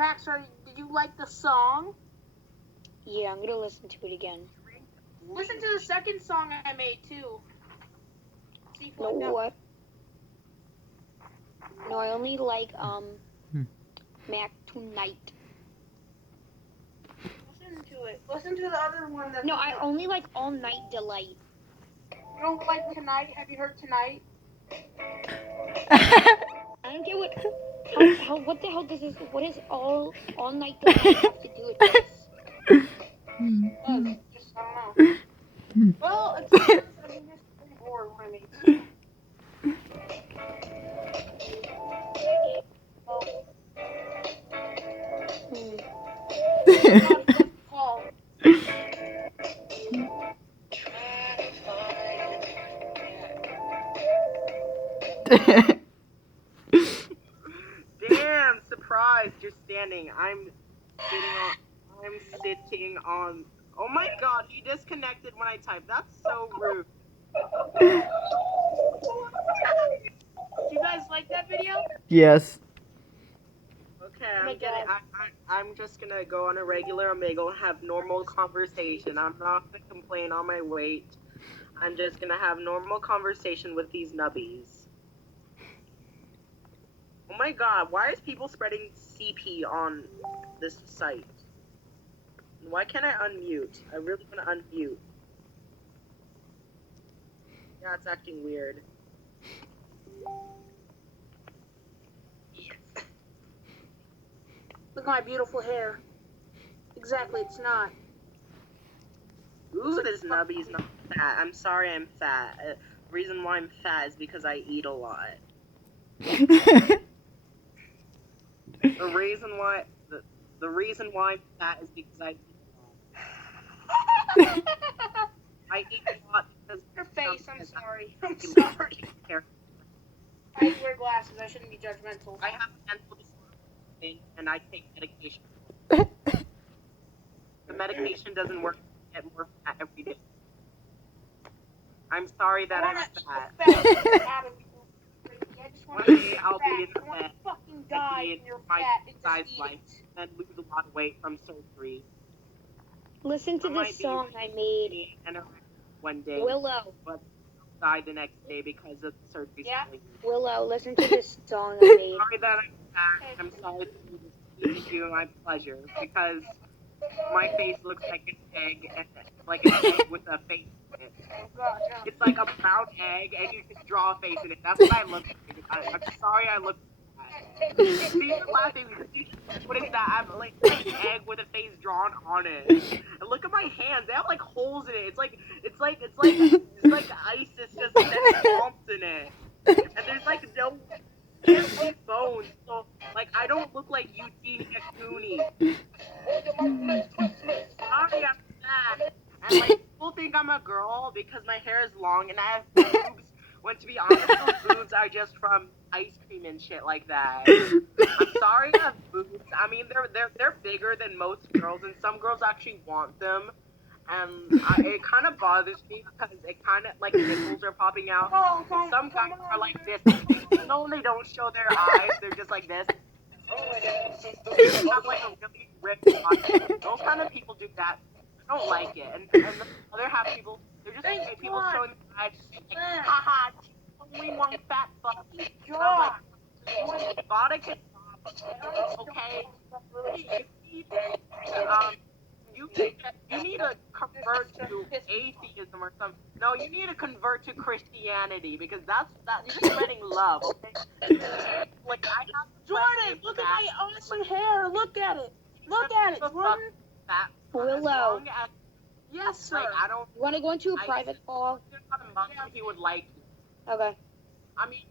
Max, did you like the song? Yeah, I'm gonna listen to it again. Listen to the second song I made too. See if you No, like that. what? No, I only like Mac Tonight. Listen to it. Listen to the other one. No, I only like All Night Delight. You don't like Tonight? Have you heard Tonight? I don't get what. How? What the hell does this? What does All Night Delight have to do with this? Just I don't know. Well, it's because I mean, it's pretty bored when I made it. God, he left the call. Damn, surprise, just standing. I'm sitting on. Oh my god, he disconnected when I typed. That's so rude. Do you guys like that video? Yes. Okay, I'm just gonna go on a regular omegle, have normal conversation. I'm not gonna complain on my weight. I'm just gonna have normal conversation with these nubbies. Oh my god, why is people spreading CP on this site? Why can't I unmute? I really want to unmute. Yeah, it's acting weird. Look at my beautiful hair. Exactly, it's not. Ooh, this nubby's not fat. I'm sorry I'm fat. The reason why I'm fat is because I eat a lot. The reason why I'm fat is because I eat a lot. I eat a lot because Your face, I'm sorry. I'm sorry. I wear glasses, I shouldn't be judgmental. I have a mental disorder and I take medication. The medication doesn't work. I get more fat every day. I'm sorry that I'm fat. One day I'll be in the bed, fucking die and you're my fat and size just eat life, it. and lose a lot of weight from surgery. Listen to this song I made. One day, Willow. but die the next day because of the surgery. Yeah. Willow, listen to this song I made. Sorry that I'm fat. I'm sorry to do this to you. My pleasure, because my face looks like an egg, and like an egg with a face in it. Oh god, no. It's like a brown egg, and you just draw a face in it. That's what I look like. I'm sorry I look like that. See, you're laughing. What is that? I'm like an egg with a face drawn on it. And look at my hands. They have like holes in it. It's like ISIS just sent bombs in it. And there's like no bones. So like I don't look like Eugene Cooney. Sorry, I'm fat. And like people think I'm a girl because my hair is long and I have boobs. When to be honest, those boobs are just from ice cream and shit like that. I'm sorry I have boobs. I mean, they're bigger than most girls, and some girls actually want them. And it kind of bothers me because it kind of like nipples are popping out. And some guys are like this. No, they don't show their eyes. They're just like this. They have like a really ripped body. Those kind of people do that. I don't like it. And the other half people, they're just like people showing their eyes, like, haha, only one fat fuck. And I'm like, exotic okay. You need to convert to atheism or something. No, you need to convert to Christianity because you're spreading love. Okay? Like I have Jordan, look at my awesome hair. Look at it. Look at it, Jordan. Willow. Yes, sir. Like, I don't. You want to go into a private call? He would like you. Okay. I mean,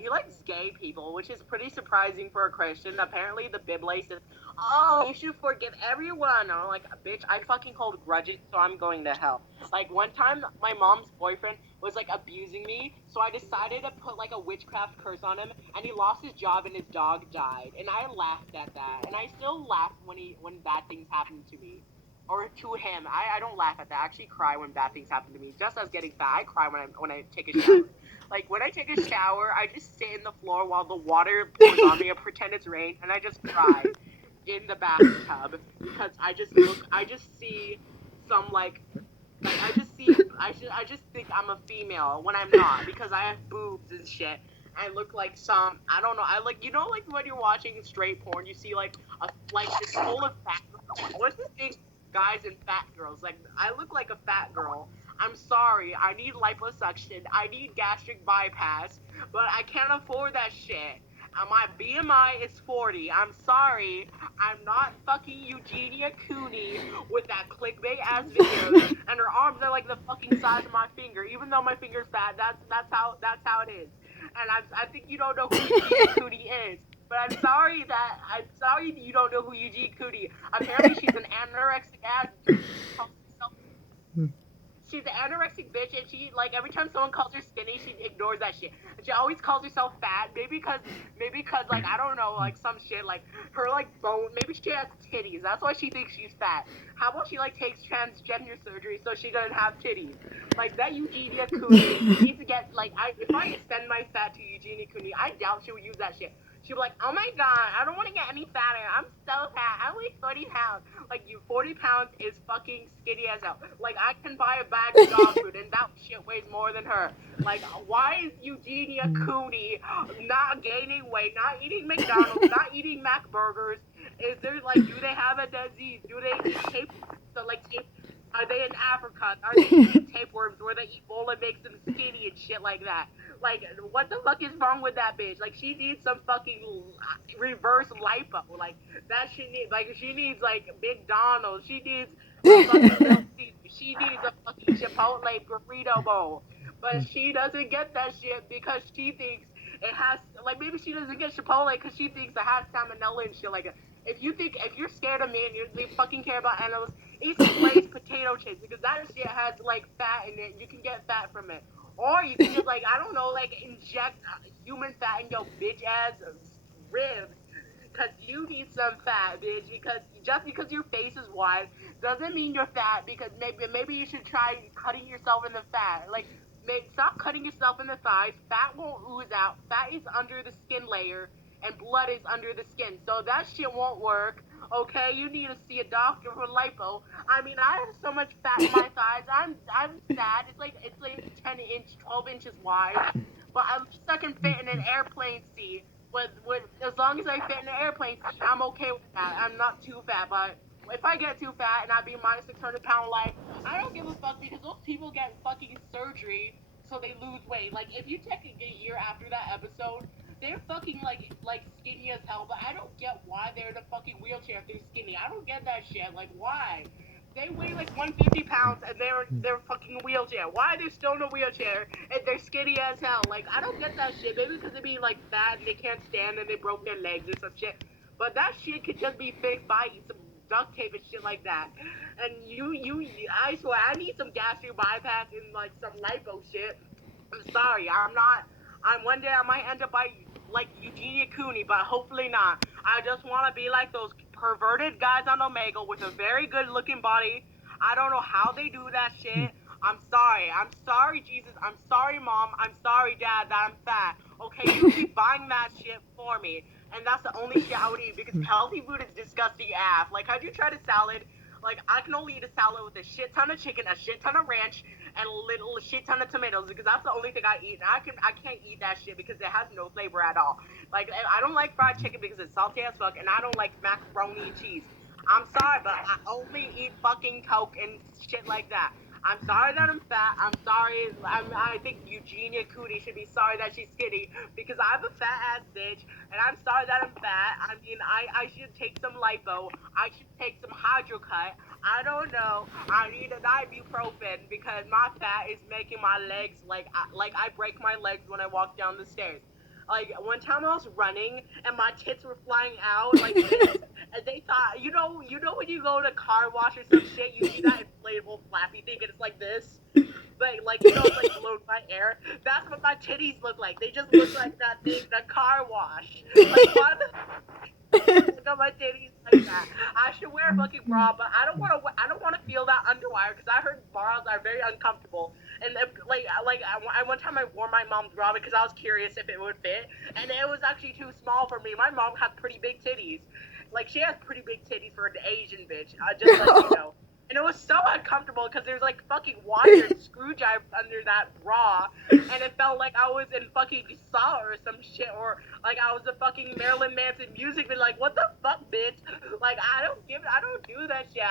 he likes gay people, which is pretty surprising for a Christian. Apparently, the Bible says, "Oh, you should forgive everyone." I'm like, "Bitch, I fucking hold grudges, so I'm going to hell." Like one time, my mom's boyfriend was like abusing me, so I decided to put like a witchcraft curse on him, and he lost his job and his dog died, and I laughed at that, and I still laugh when bad things happen to me. Or to him. I don't laugh at that. I actually cry when bad things happen to me. Just as getting fat, I cry when I take a shower. Like, when I take a shower, I just sit in the floor while the water pours on me and pretend it's rain, and I just cry. in the bathtub because I just see some I just think I'm a female when I'm not because I have boobs and shit. I look like some I don't know. I like like when you're watching straight porn, you see like it's full of fat girls. Like what's this thing? Guys and fat girls. Like I look like a fat girl. I'm sorry. I need liposuction. I need gastric bypass, but I can't afford that shit. My BMI is 40. I'm sorry. I'm not fucking Eugenia Cooney with that clickbait ass videos, and her arms are like the fucking size of my finger. Even though my finger's fat, that's how it is. And I think you don't know who Eugenia Cooney is. But I'm sorry you don't know who Eugenia Cooney. Apparently she's an anorexic ass bitch. She's an anorexic bitch, and she like every time someone calls her skinny, she ignores that shit. And she always calls herself fat, maybe because like I don't know, like some shit like her like bone. Maybe she has titties. That's why she thinks she's fat. How about she like takes transgender surgery so she doesn't have titties? Like that Eugenia Cooney needs to get like if I extend my fat to Eugenia Cooney, I doubt she would use that shit. She'll be like, oh my god, I don't want to get any fatter. I'm so fat. I weigh 40 pounds. Like, 40 pounds is fucking skinny as hell. Like, I can buy a bag of dog food and that shit weighs more than her. Like, why is Eugenia Cooney not gaining weight, not eating McDonald's, not eating Mac burgers? Is there, like, do they have a disease? Do they eat tape? So, like, are they in Africa? Are they eating tapeworms where the Ebola makes them skinny and shit like that? Like, what the fuck is wrong with that bitch? Like, she needs some fucking reverse lipo. Like, that shit needs, like, she needs, like, McDonald's. She needs a fucking Little Caesar. She needs a fucking Chipotle burrito bowl. But she doesn't get that shit because she thinks it has, like, maybe she doesn't get Chipotle because she thinks it has salmonella and shit like that. If you're scared of me and you fucking care about animals, eat some Lay's potato chips because that shit has, like, fat in it. You can get fat from it. Or you can just, like, I don't know, like, inject human fat in your bitch ass ribs. Because you need some fat, bitch. Because just because your face is wide doesn't mean you're fat. Because maybe you should try cutting yourself in the fat. Like, stop cutting yourself in the thighs. Fat won't ooze out. Fat is under the skin layer, and blood is under the skin. So that shit won't work. Okay, you need to see a doctor for lipo. I mean, I have so much fat in my thighs. I'm sad. It's like 10 inch, 12 inches wide. But at least I can fit in an airplane seat. With as long as I fit in an airplane seat, I'm okay with that. I'm not too fat, but if I get too fat and I be my 600-pound life, I don't give a fuck because those people get fucking surgery so they lose weight. Like if you check a year after that episode, they're fucking like skinny as hell. But I don't get why they're in a fucking wheelchair if they're skinny. I don't get that shit. Like why? They weigh like 150 pounds and they're fucking wheelchair. Why are they still in a wheelchair and they're skinny as hell? Like I don't get that shit. Maybe because they be like fat and they can't stand and they broke their legs or some shit. But that shit could just be fixed by some duct tape and shit like that. And I swear I need some gastric bypass and like some lipo shit. I'm sorry, I'm not. I'm one day I might end up like Eugenia Cooney, but hopefully not. I just want to be like those perverted guys on Omegle with a very good looking body. I don't know how they do that shit. I'm sorry. I'm sorry, Jesus. I'm sorry, Mom. I'm sorry, Dad, that I'm fat. Okay, you keep buying that shit for me. And that's the only shit I would eat because healthy food is disgusting ass. Like, have you tried a salad? Like, I can only eat a salad with a shit ton of chicken, a shit ton of ranch, and a little shit ton of tomatoes because that's the only thing I eat. And I can't eat that shit because it has no flavor at all. Like I don't like fried chicken because it's salty as fuck, and I don't like macaroni and cheese. I'm sorry, but I only eat fucking Coke and shit like that. I'm sorry that I'm fat. I'm sorry. I think Eugenia Cooney should be sorry that she's skinny because I'm a fat ass bitch, and I'm sorry that I'm fat. I mean, I should take some lipo. I should take some hydrocut. I don't know. I need an ibuprofen because my fat is making my legs like I break my legs when I walk down the stairs. Like one time I was running and my tits were flying out like this, and they thought, when you go to car wash or some shit, you see that inflatable flappy thing, and it's like this, but like it's like blown by air. That's what my titties look like. They just look like that thing, the car wash. Like why the look at my titties like that. I should wear a fucking bra, but I don't want to. I don't want to feel that underwire because I heard bras are very uncomfortable. And one time I wore my mom's bra because I was curious if it would fit, and it was actually too small for me. My mom has pretty big titties, like she has pretty big titties for an Asian bitch. Just letting you know. And it was so uncomfortable because there's like fucking wire and screwdrivers under that bra, and it felt like I was in fucking Saw or some shit, or like I was a fucking Marilyn Manson music video. Like, what the fuck, bitch? Like, I don't do that shit.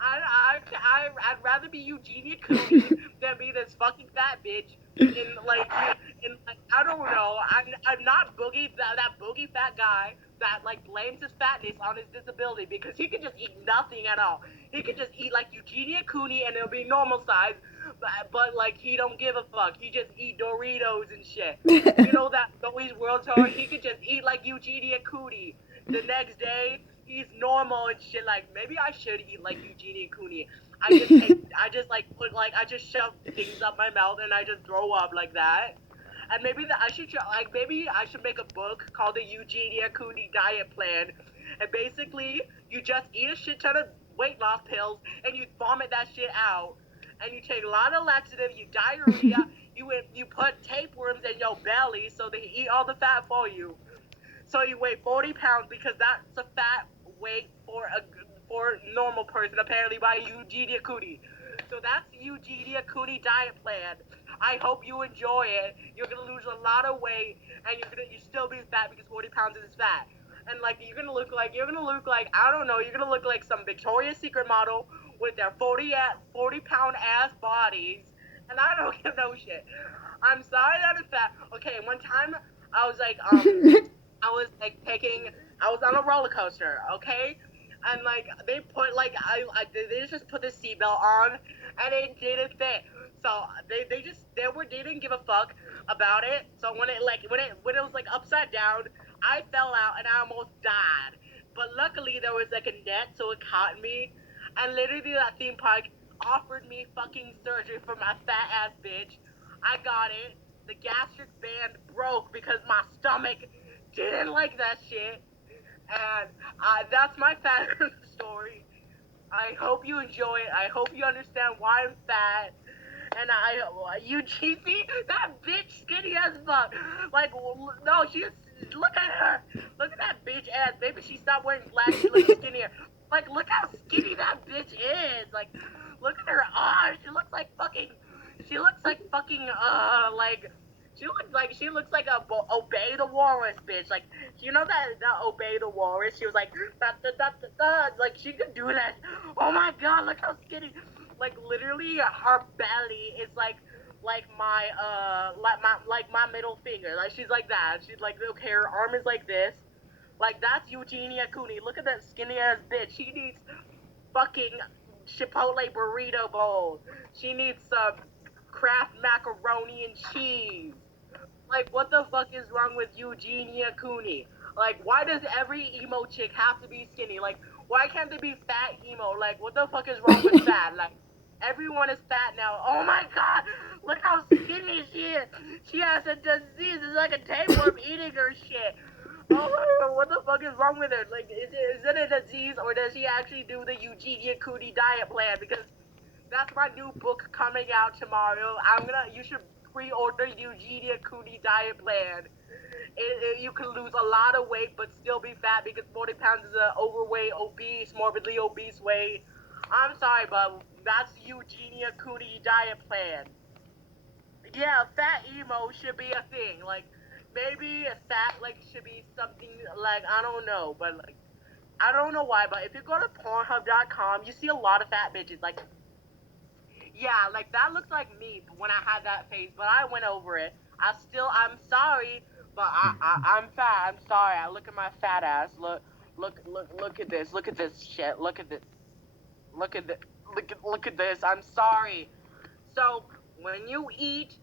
I'd rather be Eugenia Cooney than be this fucking fat bitch in like I don't know. I'm not that boogie fat guy that like blames his fatness on his disability because he could just eat nothing at all. He could just eat like Eugenia Cooney and it'll be normal size, but like he don't give a fuck. He just eat Doritos and shit. You know that Joey's World Tour? He could just eat like Eugenia Cooney. The next day, he's normal and shit. Like maybe I should eat like Eugenia Cooney. I just shove things up my mouth and I just throw up like that. And maybe I should make a book called the Eugenia Cooney Diet Plan. And basically, you just eat a shit ton of weight loss pills and you vomit that shit out. And you take a lot of laxative, you diarrhea, you put tapeworms in your belly so they eat all the fat for you. So you weigh 40 pounds because that's a fat weight for a normal person apparently by Eugenia Cooney. So that's the Eugenia Cooney diet plan. I hope you enjoy it. You're gonna lose a lot of weight and you still be fat because 40 pounds is fat. And like you're gonna look like I don't know, you're gonna look like some Victoria's Secret model with their 40 pound ass bodies. And I don't give no shit. I'm sorry that I'm fat. Okay, one time I was like I was like taking, I was on a roller coaster, okay, and like they put like they just put the seatbelt on, and it didn't fit. So they didn't give a fuck about it. So when it was like upside down, I fell out and I almost died. But luckily there was like a net, so it caught me, and literally that theme park offered me fucking surgery for my fat ass bitch. I got it. The gastric band broke because my stomach didn't like that shit. And that's my fat story. I hope you enjoy it. I hope you understand why I'm fat. And you see that bitch skinny as fuck. Like, no, she's, look at her. Look at that bitch ass. Maybe she stopped wearing black. She looks skinnier. Like, look how skinny that bitch is. Like, look at her arms. She looks like fucking, she looks like a Obey the Walrus bitch. Like, you know that Obey the Walrus? She was like, da, da, da, da, da. Like, she could do that. Oh my god, look how skinny. Like, literally, her belly is like my middle finger. Like, she's like that. She's like, okay, her arm is like this. Like, that's Eugenia Cooney. Look at that skinny ass bitch. She needs fucking Chipotle burrito bowl. She needs some Kraft macaroni and cheese. Like, what the fuck is wrong with Eugenia Cooney? Like, why does every emo chick have to be skinny? Like, why can't they be fat emo? Like, what the fuck is wrong with fat? Like, everyone is fat now. Oh my god, look how skinny she is. She has a disease. It's like a tapeworm eating her shit. Oh my god, what the fuck is wrong with her? Like, is it a disease or does she actually do the Eugenia Cooney diet plan? Because that's my new book coming out tomorrow. You should pre-order Eugenia Cooney diet plan. You can lose a lot of weight but still be fat because 40 pounds is an overweight, obese, morbidly obese weight. I'm sorry, but that's Eugenia Cooney diet plan. Yeah, fat emo should be a thing. Like, maybe a fat, like, should be something, like, I don't know, but, like, I don't know why, but if you go to Pornhub.com, you see a lot of fat bitches. Like, yeah, like that looks like me when I had that face, but I went over it. I'm sorry, but I'm fat. I'm sorry. I look at my fat ass. Look at this. Look at this shit. Look at this. Look at this. Look at this. I'm sorry. So when you eat